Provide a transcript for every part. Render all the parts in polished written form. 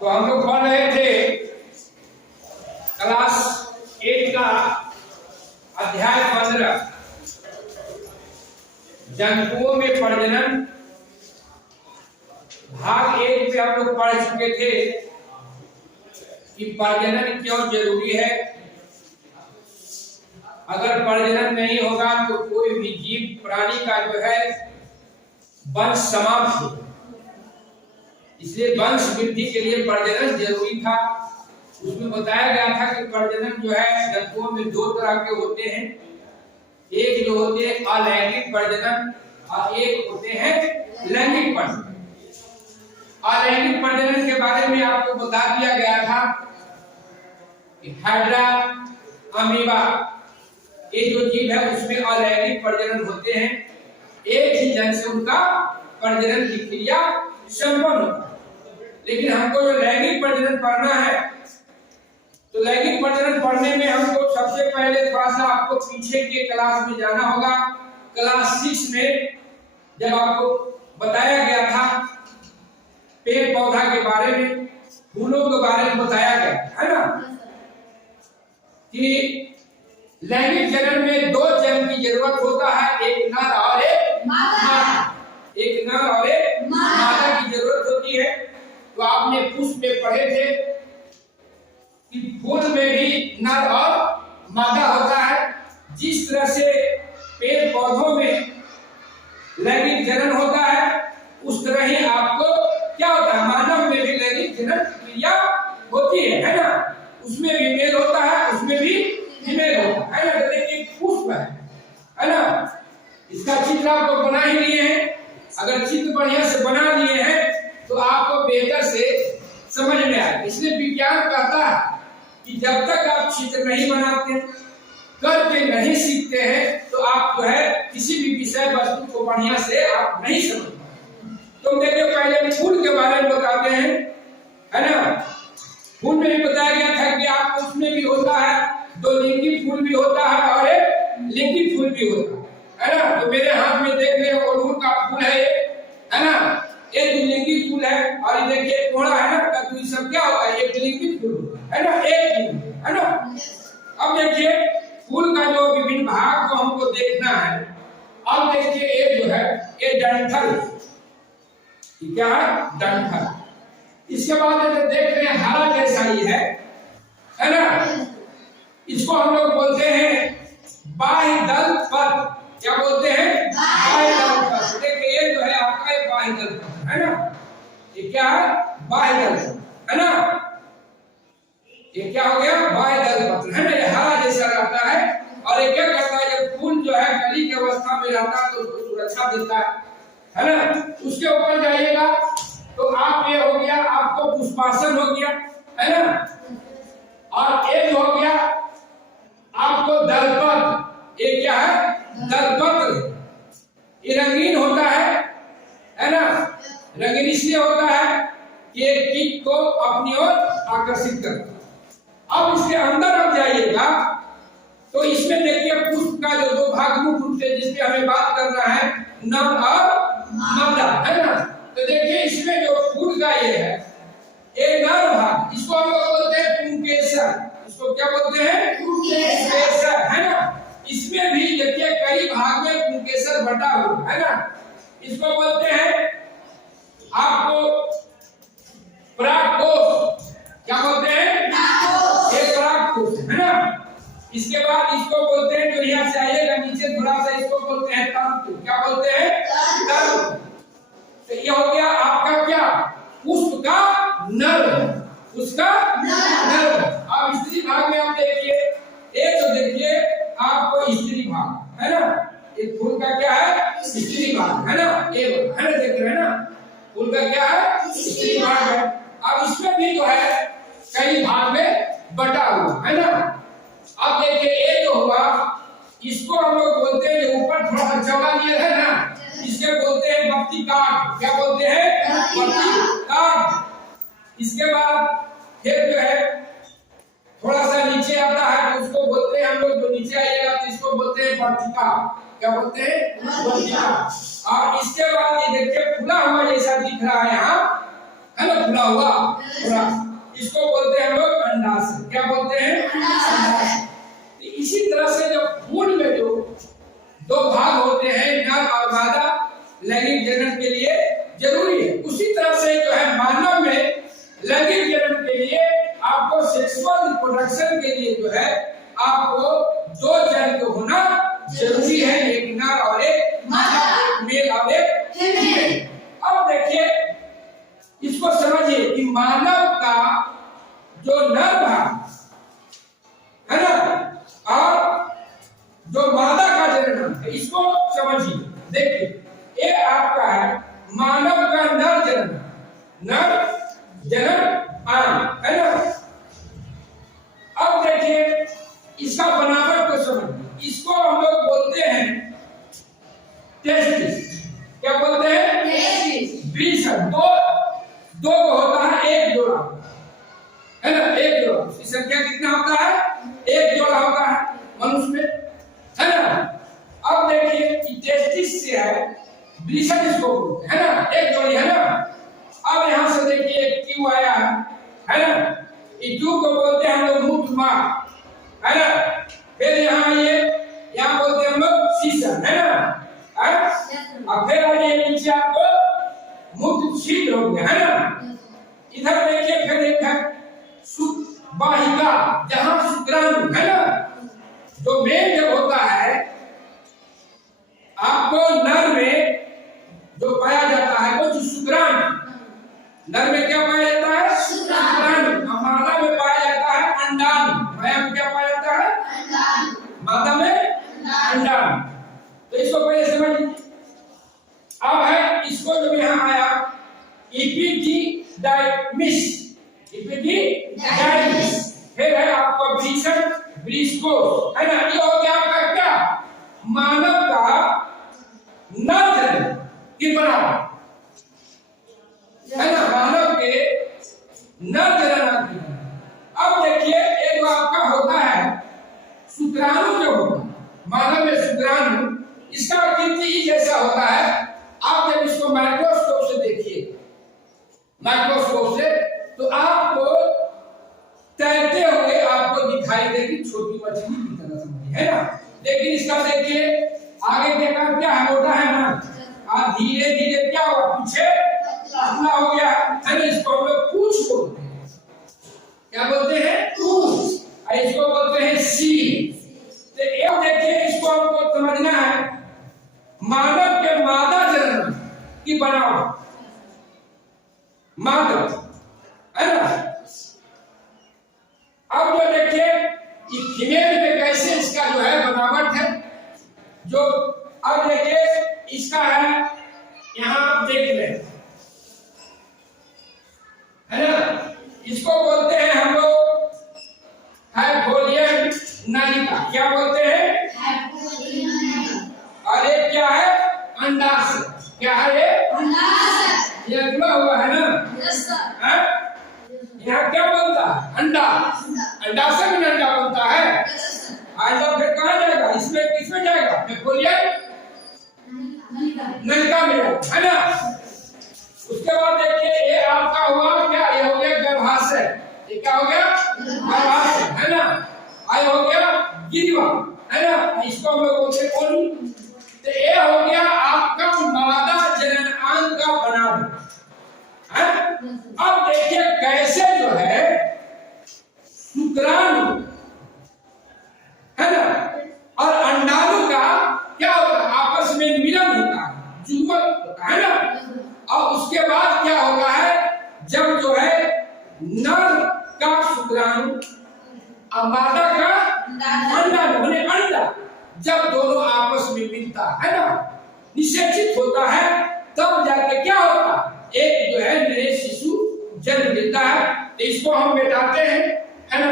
तो हम लोग पढ़ रहे थे क्लास 8 का अध्याय 15 जंतुओं में प्रजनन भाग 1 में हम लोग पढ़ चुके थे कि प्रजनन क्यों जरूरी है। अगर प्रजनन नहीं होगा तो कोई भी जीव प्राणी का जो है वंश समाप्त हो, इसलिए वंश वृद्धि के लिए प्रजनन जरूरी था। उसमें बताया गया था कि प्रजनन जो है जंतुओं में 2 तरह के होते हैं, एक जो होते हैं अलैंगिक प्रजनन और एक होते हैं लैंगिक प्रजनन। अलैंगिक प्रजनन के बारे में आपको बता दिया गया था कि हाइड्रा, अमीबा, ये जो जीव है उसमें अलैंगिक प्रजनन होते हैं, एक ही जन से उनका प्रजनन की क्रिया संपन्न होता है। लेकिन हमको जो लैंगिक प्रजनन पढ़ना है तो लैंगिक प्रजनन पढ़ने में हमको सबसे पहले थोड़ा सा आपको पीछे के क्लास में जाना होगा। क्लास 6 में जब आपको बताया गया था पेड़ पौधा के बारे में, फूलों के बारे में बताया गया है ना, कि लैंगिक जनन में 2 जन की जरूरत होता है, एक नर और एक मादा। एक नर और एक मादा की जरूरत होती है। तो आपने पुष्प में पढ़े थे कि फूल में भी नर और मादा होता है। जिस तरह से पेड़ पौधों में लैंगिक जनन होता है उस तरह ही आपको क्या होता है, मानव में भी लैंगिक जनन क्रिया होती है ना। उसमें भी मेल होता है, उसमें भी फीमेल होता है ना। तो देखिए पुष्प है ना, इसका चित्र आपको बना ही लिए हैं। अगर चित्र बढ़िया से बना लिए हैं तो आपको बेहतर से समझ में आए। इसलिए विज्ञान कहता है कि जब तक आप चित्र नहीं बनाते, करके नहीं सीखते हैं, तो आप जो है किसी भी विषय वस्तु को बढ़िया से आप नहीं समझ पाते। तो देखिए पहले फूल के बारे में बताते हैं, है ना। फूल में भी बताया गया था कि आपको उसमें भी होता है 2 लिंगी फूल भी होता है और एक लिंगी फूल भी होता है ना। तो मेरे हाथ में देख रहे हो अड़हुल का फूल है ना, एक लिंगी फूल है, और ये देखिए कोहड़ा है ना, तो ये सब क्या होता है, एक लिंगी फूल है ना, एक लिंगी है ना। अब देखिए फूल का जो विभिन्न भाग को हमको देखना है। अब देखिए एक जो है ये डंठल, क्या है, डंठल। इसके बाद देख रहे हैं हरा जैसा ही है ना। इसको हम लोग बोलते हैं बाह्य दल पत्र। क्या बोलते हैं, बाह्य दल पत्र। देखिए ये जो है आपका एक बाह्य दल पत्र है ना, ये क्या है, बाह्य दल पत्र है ना। ये क्या हो गया, बाह्य दल पत्र है ना। ये हरा जैसा रहता है और ये क्या करता है, जब फूल जो है कली की अवस्था में रहता है तो उसको सुरक्षा देता है ना। उसके ऊपर जाइएगा तो आप ये हो गया आपको पुष्पासन हो गया है ना, और एक हो गया आपको दलपत्र। ये क्या है, दलपत्र। ये रंगीन होता है ना। रंगीन इसलिए होता है कि ये कीट को अपनी ओर आकर्षित करता है। अब इसके अंदर अब जाइएगा तो इसमें देखिए पुष्प का जो 2 भाग मुख्य रूप से जिसपे हमें बात करना है, नर और मादा है ना। तो देखिए इसमें जो फूल का ये है एक नर भाग, इसको हम लोग बोलते हैं पुंकेसर। इसको क्या बोलते हैं, पुंकेसर है ना। इसमें भी देखिए कई भाग में पुंकेसर बटा हुआ है ना। इसको बोलते हैं आपको परागकोश। क्या बोलते हैं, एक परागकोश है ना। इसके बाद इसको बोलते हैं, जो यहाँ से आइएगा नीचे थोड़ा सा, इसको बोलते हैं तंतु। क्या बोलते हैं, तंतु। तो ये हो गया आपका क्या, पुष्प का नर, उसका नर। अब स्त्री भाग में आप देखिए, एक तो देखिए आपको स्त्री भाग है ना। एक फूल का क्या है, स्त्री भाग है ना, ये है ना, देख रहे हैं ना, फूल का क्या है, स्त्री भाग है। अब इसमें भी जो है कई भाग में बटा हुआ है ना। अब देखिए ये जो हुआ इसको हम लोग बोलते हैं, जो ऊपर थोड़ा सा चौड़ा नियर है ना, इसके बोलते हैं पत्तिकांड। क्या बोलते हैं, पत्तिकांड। इसके बाद फिर जो है थोड़ा सा नीचे आता है तो उसको बोलते हैं हम लोग, जो नीचे आइएगा तो इसको बोलते हैं पत्तिका। क्या बोलते हैं, पत्तिका। और इसके बाद ये देखिए खुला हुआ जैसा दिख रहा है यहाँ है ना, खुला हुआ पूरा, इसको बोलते हैं लोग अंडाशय। क्या बोलते हैं? अंडाशय। इसी तरह से जब फूल में जो दो भाग होते हैं, नर और मादा, लैंगिक जनन के लिए जरूरी है, उसी तरह से जो है मानव में लैंगिक जनन के लिए आपको सेक्सुअल रिप्रोडक्शन के लिए जो है आपको दो जन होना जरूरी है, एक नर और एक मादा, एक मेल और एक फीमेल। अब देखिए इसको समझिए कि मानव का जो नर भाग है ना और जो मादा का जनन है, इसको समझिए। देखिए ये आपका है मानव का नर जनन, नर जनन आम, है ना। अब देखिए इसका बनावट को समझिए, इसको हम लोग बोलते हैं टेस्टिस। क्या बोलते हैं? टेस्टिस। वृषण दो को होता है, एक जोड़ा, है ना, एक जोड़ा। इसकी संख्या कितना होता है? एक जोड़ा होता है मनुष्य में, है ना। अब देखिए कि टेस्टिस से है वृषण, इसको बोलते हैं, है ना, एक जोड़ी, है ना। अब यहां से देखिए एक ट्यूब आया है ना, इस ट्यूब को बोलते हैं हम लोग मूत्र मार्ग, है ना। फिर यहाँ यहाँ बोलते हैं हम लोग सीसन, है ना। अब फिर आगे नीचे आपको मूत्र छिद्र हो गया, है ना। इधर देखिए फिर एक है वाहिका, जहां शुक्राणु, है ना, जो मेल जब होता है आपको नर में जो पाया जाता है वो शुक्राणु, नर में क्या पाया जाता है? शुक्राणु। मादा में पाया जाता है अंडाणु। माया में क्या पाया जाता है? अंडाणु। मादा में अंडाणु। तो इसको पहले समझिए। अब है इसको जब यहाँ आया इपिडिडाइमिस, इपिडिडाइमिस, फिर है आपका वृषण, वृषकोष, है ना। ये हो गया आपका क्या? मानव का नर जनन की बनावट, है ना, मानव के नर जनन। अब देखिए एक आपका होता है शुक्राणु, जो होता है मानव में शुक्राणु, इसका आकृति ही जैसा होता है। आप जब इसको माइक्रोस्कोप से देखिए, माइक्रोस्कोप से, तो आपको तैरते हुए आपको दिखाई देगी छोटी मछली की तरह समझिए, है ना। लेकिन इसका देखिए आगे देखा क्या होता है ना, धीरे धीरे क्या हुआ, पीछे पतला हो गया, है ना। इसको हम लोग पूंछ बोलते हैं। क्या बोलते हैं? पूंछ। इसको बोलते हैं सील। तो ये देखिए इसको आपको समझना है, मानव के मादा जनन की बनावट, मादा, है ना। अब जो देखिए कि फीमेल में कैसे इसका जो है बनावट है, जो अब देखिए इसका है, यहाँ आप देख लें, है ना। इसको बोलते हैं हम लोग हाइपोलियन नालिका। क्या बोलते हैं? और एक क्या है? अंडाशय। क्या है ये? अंडाशय। ये जुड़ा हुआ है ना। Yes sir. यहाँ क्या बनता है? अंडा। अंडाशय में अंडा बनता है। अंडा फिर कहाँ जाएगा? इसमें किसमें जाएगा? हाइपोलियन नालिका में जाएगा, है ना। उसके बाद देखिए ये आपका हुआ क्या? ये हो गया गर्भाशय। ये क्या हो गया? गर्भाशय, है ना। ये हो गया गिरिवा, है ना। इसको हम लोग बोलते हैं कोनी। तो ये हो गया आपका मादा जननांग का बनावट, है। अब देखिए कैसे जो है शुक्राणु, है ना, और अंडाणु का क्या होता है? आपस में मिलन होता है, जुगल होता है ना। और उसके बाद क्या होता है? जब जो है नर का शुक्राणु और मादा का अंडाणु, माने अंडा, जब दोनों आपस में मिलता है ना, निषेचित होता है, तब जाके क्या होता है? एक जो है नए शिशु जन्म लेता है। तो इसको हम मिटाते हैं, है ना।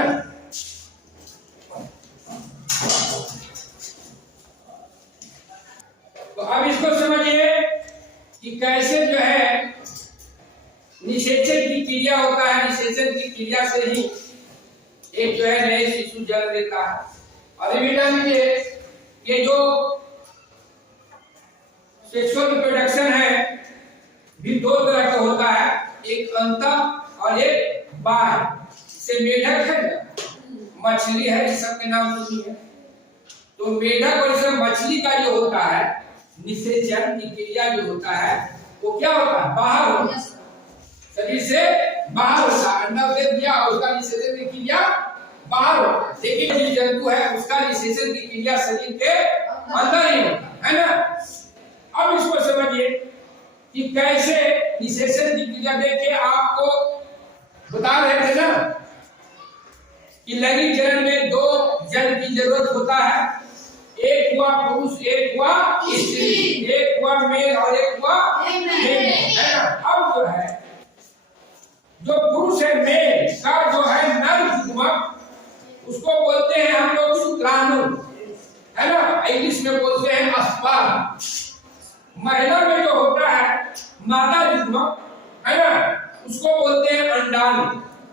तो अब इसको समझिए कि कैसे जो है निषेचन की क्रिया होता है। निषेचन की क्रिया से ही एक जो है नए शिशु जन्म लेता है। और ये भी जानिए कि जो सेक्सुअल रिप्रोडक्शन है भी दो तरह का होता है। एक अंता और एक बाह्य। से मेढक है ना, मछली है, इस सब के नाम सुनी है। तो मेढक और इसमें मछली का जो होता है निषेचन की क्रिया जो होता है वो क्या होता है, बाहर होता है, शरीर से बाहर होता है। अंडा दे दिया और उसका निषेचन की क्रिया बाहर होता है, लेकिन जो जंतु है उसका निषेचन की क्रिया शरीर के अंदर ही होता है ना। अब इसको समझिए कि कैसे निषेचन की क्रिया। देखिए आपको बता रहे थे ना कि लैंगिक चरण में दो जन की जरूरत होता है, एक हुआ पुरुष एक हुआ स्त्री, एक हुआ मेल और एक हुआ फीमेल, है ना। अब जो है जो पुरुष है मेल का जो है नर युग्मक उसको बोलते हैं हम लोग शुक्राणु, है ना, इंग्लिश में बोलते हैं स्पर्म। महिला में जो होता है मादा युग्मक, है ना, उसको बोलते हैं अंडाणु।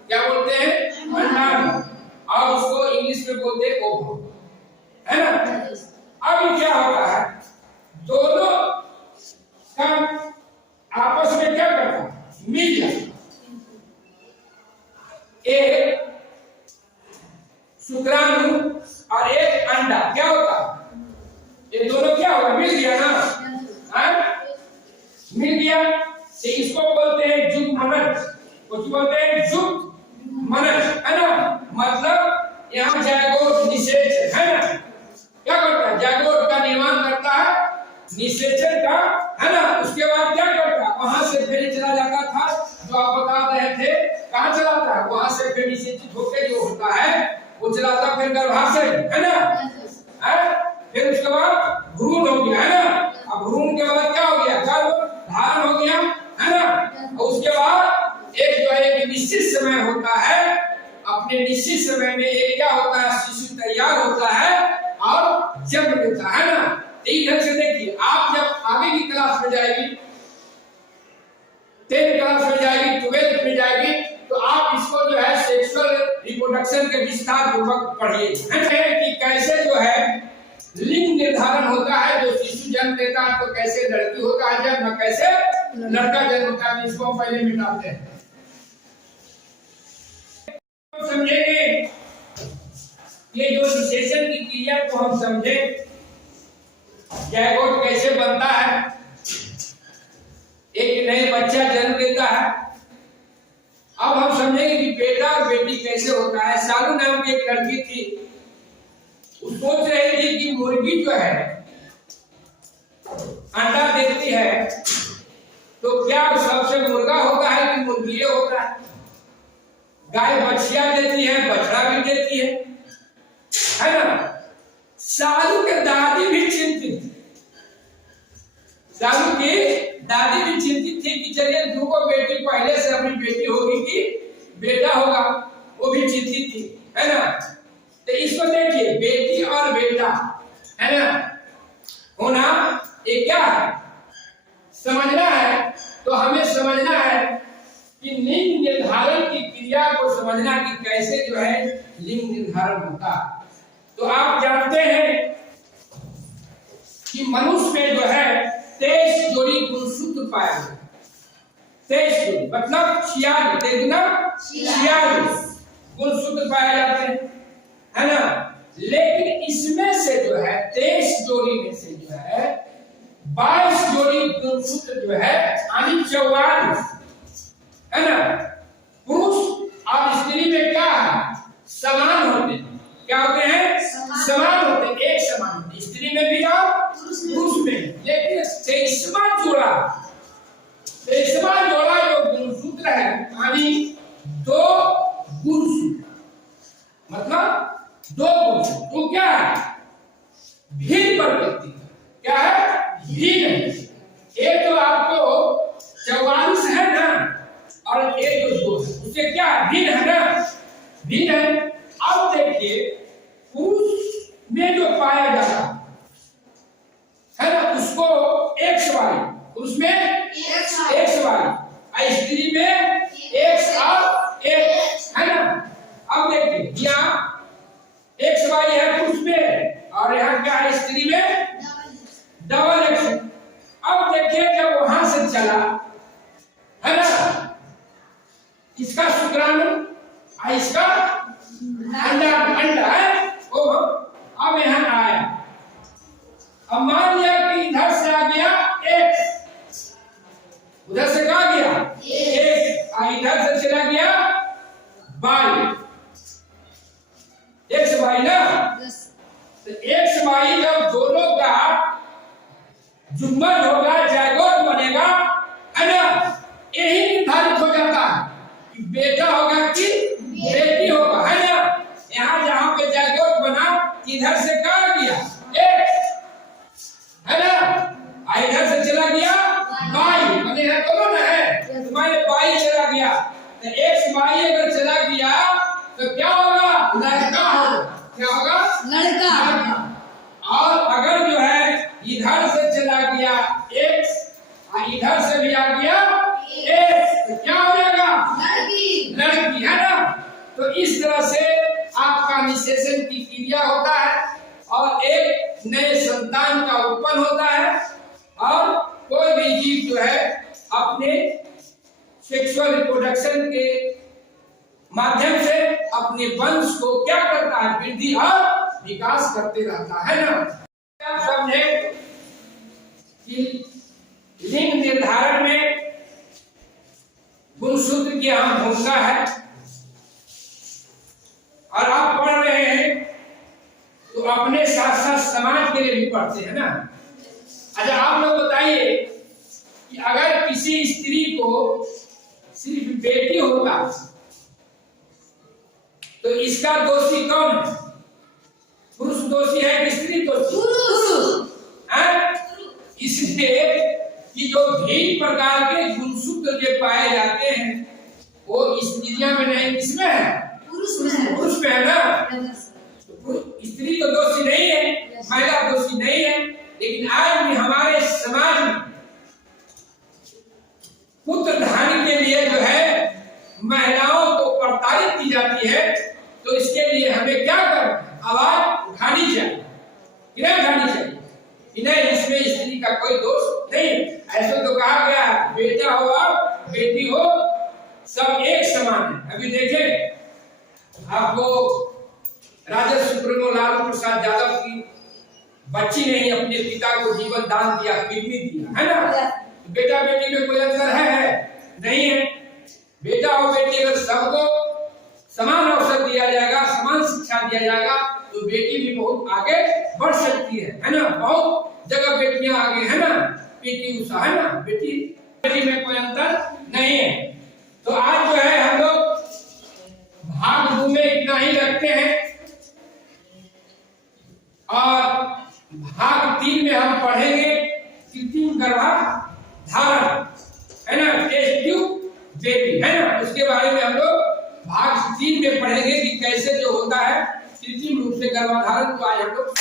क्या बोलते हैं, अंडाणु, और उसको इंग्लिश में बोलते हैं ओवम, है ना। अब क्या होता है, दोनों का आपस में क्या करता है, मिल जाता। एक शुक्राणु और एक अंडा क्या होता, ये दोनों क्या होगा, मिल गया ना, मिल गया। तो इसको बोलते हैं युग्मनज, कुछ बोलते हैं युग्मनज, है ना। मतलब यहाँ जायगोट निषेचन, है ना, क्या करता है, जायगोट का निर्माण करता है, निषेचन का, है ना। उसके बाद क्या करता है, वहां से फिर चला जाता था, जो आप बता रहे थे, कहाँ चलाता है, वहां से फिर निषेचित होकर जो होता है वो चलाता फिर गर्भाशय, है ना, है। फिर उसके बाद भ्रूण हो गया, है ना। अब भ्रूण के बाद क्या हो गया, गर्भ धारण हो गया, है ना। और उसके बाद एक जो है एक निश्चित समय होता है, अपने निश्चित समय में एक क्या होता है, शिशु तैयार होता है और जन्म लेता है ना। इधर से देखिए, आप जब आगे की क्लास में जाएगी, 10th क्लास में जाएगी, 12th में जाएगी, तो आप इसको जो है सेक्सुअल रिप्रोडक्शन के विस्तार पूर्वक पढ़िए कि कैसे जो है लिंग निर्धारण होता है। जो शिशु जन्म लेता है तो कैसे लड़की होता है जन्म, कैसे लड़का जन्म होता है, इसको पहले मिटाते हैं। समझेंगे ये जो निषेचन की क्रिया को हम समझे, जायगोट कैसे बनता है, एक नए बच्चा जन्म लेता है। अब हम समझेंगे कि बेटा और बेटी कैसे होता है। सालू नाम की एक लड़की थी, वो सोच रही थी कि मुर्गी जो है अंडा देती है तो क्या सबसे मुर्गा होता है कि मुर्गी होता है। गाय बछिया देती है, बछड़ा भी देती है ना। सालू के दादी भी चिंतित थी, सालू की दादी भी चिंतित थी कि चलिए दूगो बेटी पहले से अपनी बेटी होगी कि बेटा होगा, वो भी चिंतित थी, है ना। तो इसको देखिए, बेटी और बेटा, है ना, होना ये क्या है, समझना है। तो हमें समझना है कि लिंग निर्धारण की क्रिया को समझना कि कैसे जो है लिंग निर्धारण होता है। तो आप जानते हैं कि मनुष्य में जो है 23 जोड़ी गुणसूत्र पाए जाते हैं। 23 जोड़ी मतलब 46, देखना 46 गुणसूत्र पाए जाते हैं, है ना। लेकिन इसमें से जो है 23 जोड़ी में से जो है 22 जोड़ी गुणसूत्र जो है यानी 44, है ना। पुरुष और स्त्री में क्या है, समान होते हैं। क्या होते हैं, समान होते हैं, एक समान होते हैं, स्त्री में भी और पुरुष में। लेकिन 23वां जोड़ा जो गुणसूत्र है यानी 2 गुणसूत्र, मतलब 2 गुणसूत्र, तो क्या है, भिन्न प्रकृति, क्या है, भिन्न है। एक तो आपको 44 है ना, और एक जो 2 है उससे क्या है, भिन्न है ना, भिन्न है। अब देखिए पुरुष में जो पाया जाता है ना उसको XY, पुरुष में XY, स्त्री में X और X, है ना। अब देखिए यहाँ XY है पुरुष में और यहाँ क्या है, स्त्री में डबल X। अब देखिए जब वहां से चला, है ना, तो एक समाई जब दोनों का जुम्मन होगा, जायगोत बनेगा, है ना, यही निर्धारित हो जाता है कि बेटा होगा कि बेटी होगा, है ना। यहाँ जहाँ पे जायगोत बना, इधर से कहाँ गया एक, है ना, इधर से चला गया बाई, मैंने यहाँ दोनों ना है, तुम्हारे बाई चला गया, तो एक बाई अगर चला गया तो क्या होगा, लड़का होगा, क्या होगा, लड़का। और अगर जो है इधर से चला गया एक्स, इधर से भी आ गया एक्स, तो क्या हो जाएगा, लड़की, लड़की, है ना। तो इस तरह से आपका निषेचन की क्रिया होता है और एक नए संतान का उत्पन्न होता है। और कोई भी जीव जो है अपने सेक्सुअल रिप्रोडक्शन के माध्यम से अपने वंश को क्या करता है, वृद्धि और विकास करते रहता है ना। आप समझे कि लिंग निर्धारण में गुणसूत्र की अहम भूमिका है। और आप पढ़ रहे हैं तो अपने साथ साथ समाज के लिए भी पढ़ते हैं ना। अच्छा, आप लोग बताइए कि अगर किसी स्त्री को सिर्फ बेटी होता तो इसका दोषी कौन है, पुरुष दोषी है कि स्त्री दोषी, इसलिए कि जो भी प्रकार के गुणसूत्र जो पाए जाते हैं वो स्त्रियां में नहीं, किसमें है, पुरुष में है ना। स्त्री तो दोषी नहीं है, महिला दोषी नहीं है, लेकिन आज भी हमारे समाज में पुत्र धारण के लिए जो है महिलाओं को प्रताड़ित की जाती है। तो इसके लिए हमें क्या करना, आवाज उठानी चाहिए, किरण उठानी चाहिए, इन्हें इसमें स्त्री का कोई दोष नहीं। ऐसा तो कहा गया बेटा हो और बेटी हो सब एक समान है। अभी देखें आपको राजा सुप्रीमो लालू प्रसाद यादव की बच्ची ने ही अपने पिता को जीवन दान दिया, किडनी दिया, है ना। बेटा बेटी में कोई अंतर है नहीं है। बेटा और बेटी अगर सबको समान अवसर दिया जाएगा, समान शिक्षा दिया जाएगा तो बेटी भी बहुत आगे बढ़ सकती है ना। बहुत जगह बेटियां आगे, है ना, पीटी उषा, है ना, बेटी में कोई अंतर नहीं है। तो आज जो है हम लोग भाग 2 में इतना ही रखते हैं और भाग 3 में हम पढ़ेंगे कृत्रिम गर्भाधारण, है ना, टेस्ट ट्यूब बेबी, है ना। उसके बारे में हम लोग भाग 3 में पढ़ेंगे कि कैसे जो होता है कृत्रिम रूप से गर्भाधारण को आज हम लोग